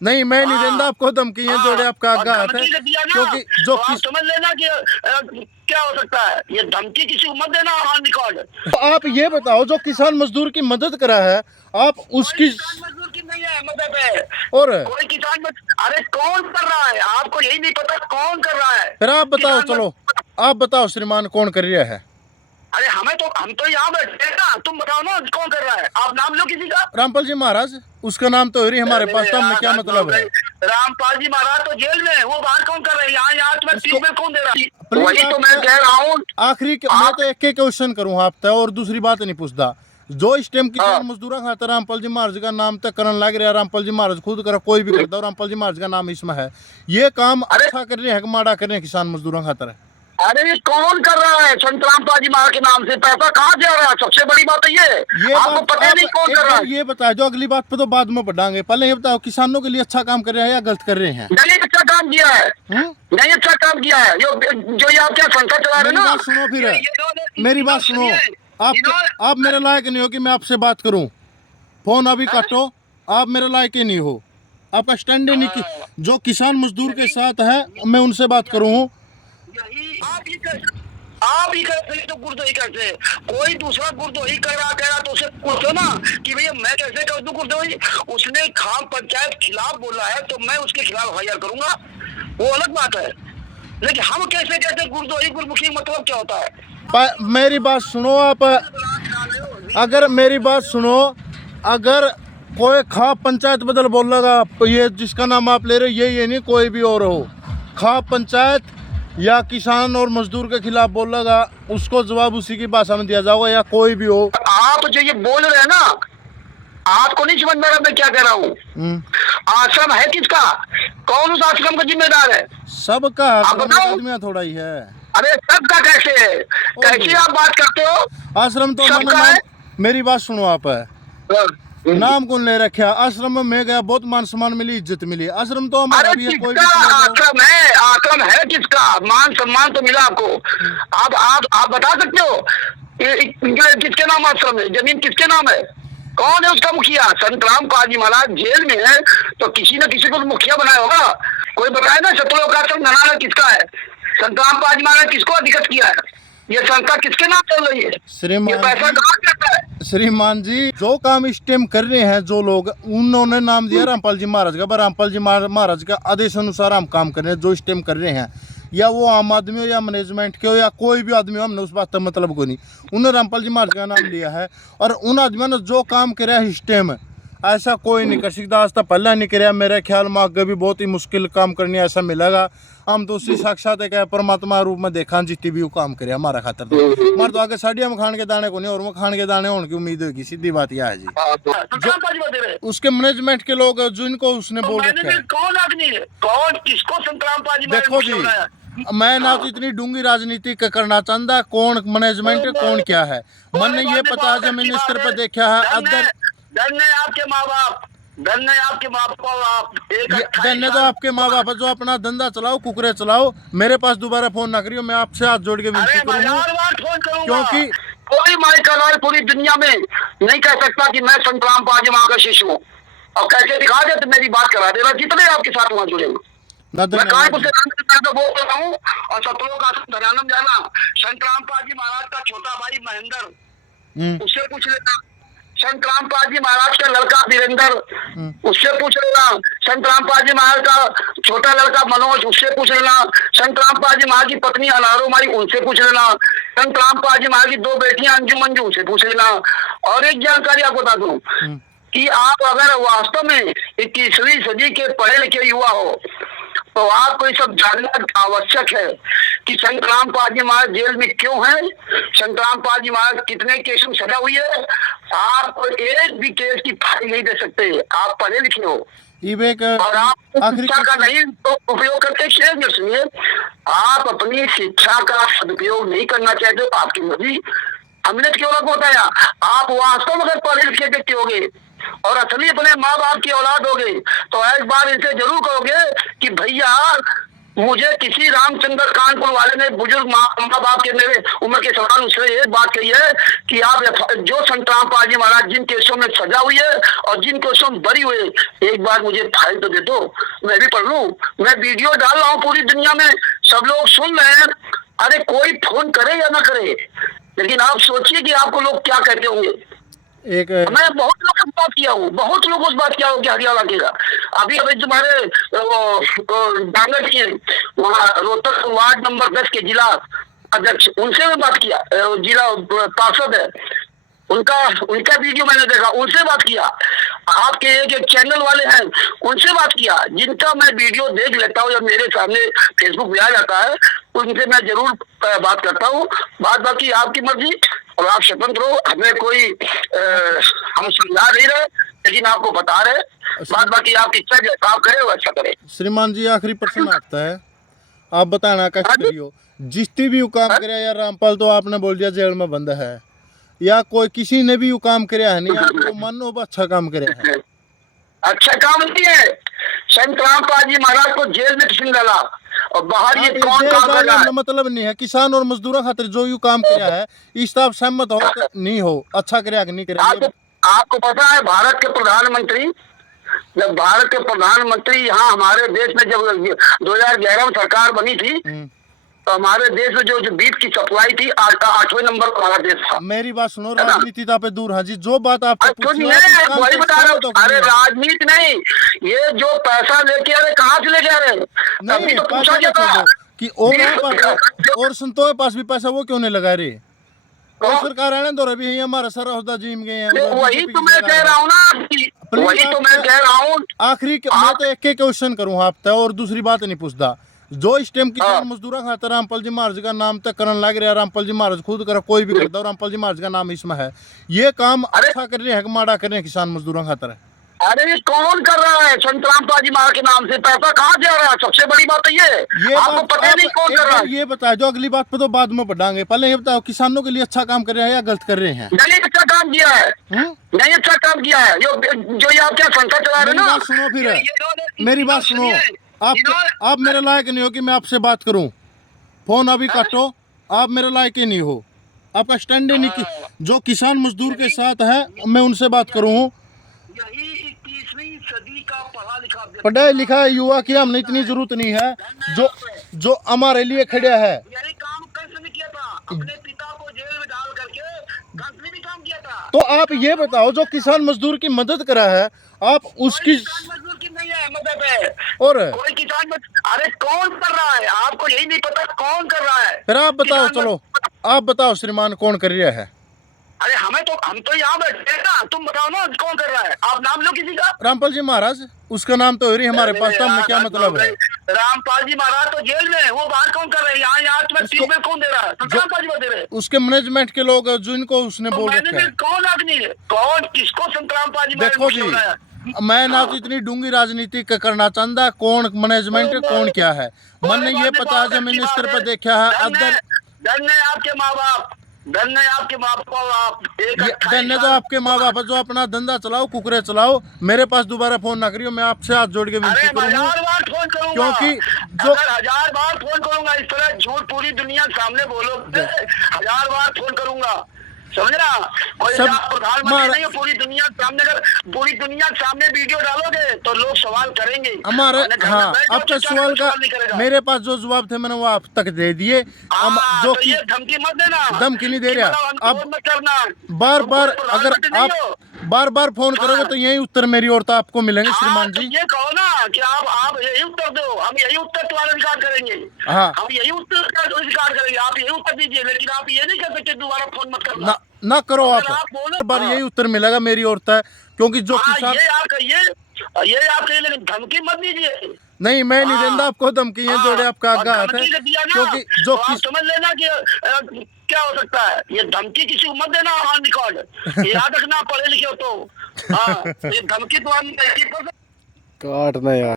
नहीं, मैं नहीं देता आपको धमकी है, जोड़े आपका आगा हाथ है, क्योंकि जो तो समझ लेना कि क्या हो सकता है, ये धमकी किसी को मत देना ऑन रिकॉर्ड। तो आप ये बताओ, जो किसान मजदूर की मदद करा है, आप उसकी किसान मजदूर की नहीं है मदद है, और कोई किसान अरे कौन कर रहा है, आपको यही नहीं पता कौन कर रहा है? फिर आप बताओ, चलो आप बताओ श्रीमान, कौन कर रहा है? अरे हम तो यहाँ बैठे हैं ना, तुम बताओ ना कौन कर रहा है, आप नाम लो किसी का। रामपाल जी महाराज, उसका नाम तो हमारे पास, तो हमें क्या मतलब है? रामपाल जी महाराज तो जेल में, वो बाहर कौन कर रहे हैं? यहाँ तुम्हें ट्रीटमेंट कौन दे रहा है? वही तो मैं कह रहा हूँ। आखिरी मैं तो एक क्वेश्चन करूँ आप तक, और दूसरी बात नहीं पूछता। जो इस टाइम किसान मजदूर खातर रामपाल जी महाराज का नाम तक करने लग रहा है, रामपाल जी महाराज खुद कर, कोई भी करता है, रामपाल जी महाराज का नाम इसमें है, ये काम अच्छा कर रहे हैं कि माड़ा कर रहे हैं किसान मजदूरों खातर? अरे ये कौन कर रहा है? संत रामपाल जी महाराज के नाम से पैसा कहाँ जा रहा है? सबसे बड़ी बात है ये आपको पता नहीं कौन कर रहा है। ये बताओ, जो अगली बात पे तो बाद में बढ़ाएंगे, पहले ये बताओ, किसानों के लिए अच्छा काम कर रहे हैं या गलत कर रहे हैं? नहीं अच्छा काम किया है, नहीं अच्छा काम किया है। जो ये आप क्या संस्था चला रहे हैं ना। सुनो, फिर मेरी बात सुनो, आप मेरे लायक नहीं हो कि मैं आपसे बात करूं। फोन अभी काटो, आप मेरे लायक ही नहीं हो, आपका स्टैंड नहीं कि जो किसान मजदूर के साथ है मैं उनसे बात करूं। आप ही करते तो गुर्दोही करते, कोई दूसरा गुर्दोही कर रहा तो उसे पूछो ना कि भैया मैं कैसे कर दूं गुर्दोही। उसने खाम पंचायत खिलाफ बोला है तो मैं उसके खिलाफ एफआईआर करूंगा, वो अलग बात है। लेकिन हम कैसे गुर्दोही गुरमुखी मतलब क्या होता है? मेरी बात सुनो आप, अगर मेरी बात सुनो, अगर कोई खाप पंचायत बदल बोलेगा, ये जिसका नाम आप ले रहे हो, ये नहीं कोई भी और हो, खाप पंचायत या किसान और मजदूर के खिलाफ बोलेगा, उसको जवाब उसी की भाषा में दिया जाएगा, या कोई भी हो। आप जो ये बोल रहे हैं ना, आपको नहीं समझ में रहा मैं क्या कह रहा हूँ? आश्रम है किसका? कौन उस आश्रम का जिम्मेदार है? सबका। आदमी थोड़ा ही है। अरे सबका कैसे है? कैसे आप बात करते हो? आश्रम तो सबका है। मेरी बात सुनो आप, नाम कौन ले रखा? आश्रम में मैं गया, बहुत मान सम्मान मिली, इज्जत मिली। आश्रम तो हमारा भी है, कोई भी आश्रम है किसका? मान सम्मान तो मिला आपको। आप बता सकते हो किसके नाम आश्रम है? जमीन किसके नाम है? कौन है उसका मुखिया? संत रामपाल जी महाराज जेल में है तो किसी न किसी को तो मुखिया बनाया होगा। कोई बताए ना सतलोक आश्रम धनाना किसका है? संत रामपाल जी महाराज किसको अधिगत किया है? ये संस्था किसके नाम चल रही है? ये पैसा कहाँ जाता है? श्रीमान जी, जो काम इस टाइम कर रहे हैं जो लोग, उन्होंने नाम दिया रामपाल जी महाराज का, रामपाल जी महाराज का आदेश अनुसार हम काम कर रहे हैं। जो इस टाइम कर रहे हैं, या वो आम आदमी हो या मैनेजमेंट के हो या कोई भी आदमी हो, हमने उस बात का मतलब को नहीं, उन्होंने रामपाल जी महाराज का नाम लिया है। और उन आदमियों ने जो काम कर इस टाइम, ऐसा कोई नहीं कर सकता। आज तक पहला नहीं कराया, मेरे ख्याल में आगे भी बहुत ही मुश्किल काम करने ऐसा मिलेगा। हम तो उसी साक्षात एक परमात्मा रूप में देखा जितनी भी वो काम करे हमारा खातर, तो हमारे तो आगे साड़ियाँ में खाने के दाने को नहीं, और वो खाने के दाने होने की उम्मीद होगी। सीधी बात यह है जी। उसके मैनेजमेंट के लोग जिनको उसने बोल रखा है। कौन आदमी है? कौन किसको संतराम पाजी? देखो जी, मैं ना तो इतनी डूंगी राजनीति करना चाहता, कौन मैनेजमेंट कौन क्या है, मैंने ये पता है, मिनिस्टर पर देखा है। अदर धन्य आपके माँ बाप, धन्य आपके माँ बाप, धन्य तो आपके माँ बाप जो अपना धंधा चलाओ, कुकरे चलाओ। मेरे पास दोबारा फोन ना करियो, मैं आपसे हाथ जोड़ के विनती करूंगा, क्योंकि कोई माई कलाल पूरी दुनिया में नहीं कह सकता कि मैं संत रामपाल जी महाराज का शिष्य हूँ। और कैसे दिखा दे तो मेरी बात करा देना, जितने आपके साथ वहाँ जुड़े। मैं कानपुर से बोल रहा हूँ और सतलोक आश्रम धनानम जाना। संत रामपाल जी महाराज का छोटा भाई महेंद्र, उससे पूछ लेना। संत रामपाल जी महाराज का लड़का वीरेंद्र, उससे पूछ लेना। संत रामपाल जी महाराज का छोटा लड़का मनोज, उससे पूछ लेना। संत रामपाल जी महाराज की पत्नी अनारो माई, उनसे पूछ लेना। संत रामपाल जी महाराज की 2 बेटियां अंजू मंजू, उनसे पूछ लेना। और एक जानकारी आपको बता दूं कि आप अगर वास्तव में 21वीं सदी के पढ़े लिखे युवा हो तो आपको ये सब जानना आवश्यक है कि संत रामपाल जी महाराज जेल में क्यों हैं, संत रामपाल जी महाराज कितने केस में सजा हुई है। आप एक भी केस की फाइल नहीं दे सकते, आप पढ़े लिखे हो और आप शिक्षा का नहीं तो उपयोग करते। शेर में सुनिए, आप अपनी शिक्षा का सदुपयोग नहीं करना चाहते, आपकी मर्जी। हमने क्यों लोग बताया, आप वास्तव में अगर पढ़े लिखे व्यक्ति होगे और असली अपने माँ बाप की औलाद होगे तो एक बार इनसे जरूर कहोगे कि भैया मुझे किसी रामचंद्र कानपुर वाले ने बुजुर्ग माँ बाप के मेरे उम्र के सवाल उससे ये बात कही है कि आप जो संत रामपाल जी महाराज जिन केसों में सजा हुई है और जिन केसों में बरी हुई, एक बार मुझे फाइल तो दे दो, मैं भी पढ़ लूं। मैं वीडियो डाल रहा हूँ पूरी दुनिया में, सब लोग सुन रहे हैं। अरे कोई फोन करे या ना करे, लेकिन आप सोचिए कि आपको लोग क्या कहते होंगे। मैं बहुत लोगों से बात किया हूँ, बहुत लोगों से बात किया हूँ कि हरियाणा के अभी तुम्हारे डांगर जी वहाँ रोहतक वार्ड नंबर 10 के जिला अध्यक्ष, उनसे भी बात किया। जिला पार्षद है उनका वीडियो मैंने देखा, उनसे बात किया। आपके एक चैनल वाले हैं उनसे बात किया, जिनका मैं वीडियो देख लेता हूँ या मेरे सामने फेसबुक पे आ जाता है, उनसे मैं जरूर बात करता हूँ। बाकी आपकी मर्जी और आप स्वतंत्र हो, हमें कोई हम समझा नहीं रहे, लेकिन आपको बता रहे। बाकी आपकी इच्छा जो काम करे वो अच्छा करे। श्रीमान जी आखिरी प्रश्न आता है, आप बताना कैसे करियो। जिसने भी काम करे यार रामपाल, तो आपने बोल दिया जेल में बंद है, या कोई किसी ने भी काम कराया है नहीं, आपको मानो अच्छा काम कराया है। अच्छा काम नहीं है, संत रामपाल जी महाराज को जेल में किसी ने डाला और बाहर ये कौन काम कर रहा है? मतलब नहीं है, किसान और मजदूरों खातिर जो यू काम किया है, इस आप सहमत हो नहीं हो, अच्छा कराया कि नहीं कराया? आपको पता है भारत के प्रधानमंत्री, जब भारत के प्रधानमंत्री यहाँ हमारे देश में जब 2011 में सरकार बनी थी, तो हमारे देश में जो बीफ की सप्लाई थी 8वें नंबर पर हमारा देश था। मेरी बात सुनो, राजनीति पे दूर है जी, जो बात आप वही बता रहा हूँ। अरे राजनीति नहीं, ये जो पैसा लेके आ रहे कहाँ से लेके आ रहे? नहीं तो पूछा गया था कि और संतों के पास भी पैसा, वो क्यों नहीं लगा रहे? और सरकार आने दो, अभी हमारा सारा होता जीम गए हैं। वही तो मैं कह रहा हूँ ना, वही तो मैं कह रहा हूँ। आखिरी मैं तो एक क्वेश्चन करूँ आप तक, और दूसरी बात नहीं पूछता। जो इस टाइम किसान मजदूर खाता रामपाल जी महाराज का नाम तक करने लग रहा है, रामपाल जी महाराज खुद कर कोई भी करता है, रामपाल जी महाराज का नाम इसमें है, ये काम अच्छा कर रहे हैं माड़ा कर रहे हैं किसान मजदूरों खातर? अरे कौन कर रहा है? संत रामपाल जी महाराज के नाम से पैसा कहाँ जा रहा है? सबसे बड़ी बात है ये आपको पता नहीं कौन कर रहा है। ये बताओ, जो अगली बात पे तो बाद में बढ़ाएंगे, पहले ये बताओ किसानों के लिए अच्छा काम कर रहे हैं या गलत कर रहे हैं? नहीं अच्छा काम किया है, नहीं अच्छा काम किया है। जो ये आप क्या संस्था चला रहे हैं ना। सुनो फिर मेरी बात सुनो, आप मेरे लायक नहीं हो कि मैं आपसे बात करूं। फोन अभी काटो, आप मेरे लायक ही नहीं हो, आपका स्टैंड नहीं कि जो किसान मजदूर के साथ है मैं उनसे बात करूं। यही 21वीं सदी का पढ़ा लिखा युवा की हमने इतनी जरूरत नहीं है, जो हमारे लिए खड़ा है। यही काम कंस ने किया था, अपने पिता को जेल में डाल करके कंस ने भी काम किया था। तो आप ये बताओ, जो किसान मजदूर की मदद करा है, आप उसकी मजदूर की नहीं है मदद है, और कोई किसान अरे कौन कर रहा है? आपको यही नहीं पता कौन कर रहा है? फिर आप बताओ, चलो आप बताओ श्रीमान कौन कर रहा है? अरे हम तो यहाँ बैठे हैं ना, तुम बताओ ना कौन कर रहा है? आप नाम लो किसी का। रामपाल जी महाराज, उसका नाम तो हमारे पास, तो हमने क्या मतलब है? रामपाल जी महाराज तो जेल में है, वो बाहर कौन कर रहे हैं? यहाँ तुम्हें ट्यूबवेल कौन दे रहा है? रामपाल जी दे रहे हैं, उसके मैनेजमेंट के लोग जिनको उसने बोल रखा है। कौन आदमी है? कौन किसको संत रामपाल जी? देखो जी, मैं ना तो इतनी डूंगी राजनीति करना चाहता, कौन मैनेजमेंट कौन क्या है मैंने ये पता है, मिनिस्टर पर देखा है। धन्य आपके माँ बाप, धन्य आपके माँ बाप, धन्य तो आपके माँ बाप जो अपना धंधा चलाओ, कुकरे चलाओ। मेरे पास दोबारा फोन ना करियो, मैं आपसे हाथ जोड़ के विनती करूंगा, क्योंकि जो 1000 बार फोन करूंगा, इस तरह झूठ पूरी दुनिया सामने बोलोगे 1000 बार फोन करूंगा, समझ रहा? कोई प्रधानमंत्री नहीं है, पूरी दुनिया सामने, अगर पूरी दुनिया सामने वीडियो डालोगे तो लोग सवाल करेंगे हमारे। हाँ, आपके सवाल का मेरे पास जो जवाब थे मैंने वो आप तक दे दिए। जो तो ये धमकी मत देना, धमकी नहीं दे रहा। अब करना बार बार अगर आप बार बार फोन करोगे तो यही उत्तर मेरी ओर तो आपको मिलेंगे श्रीमान जी। ये कहो ना कि आप यही उत्तर दो, हम यही उत्तर तुम्हारा रिकॉर्ड करेंगे। हाँ, हम यही उत्तर रिकॉर्ड करेंगे, आप यही उत्तर दीजिए, लेकिन आप ये नहीं कर सकते दोबारा फोन मत करना। ना करो आप बार यही उत्तर मिलेगा मेरी ओर से, क्योंकि जो किसान ये आप कहिए, लेकिन धमकी मत दीजिए। नहीं, मैं नहीं देता आपको धमकी, है जोड़े आपका आज्ञा है, क्योंकि जो समझ लेना कि क्या हो सकता है। ये धमकी किसी को मत देना ऑन रिकॉर्ड, याद रखना, पढ़े लिखे हो तो। ये धमकी तो हम काटना यार।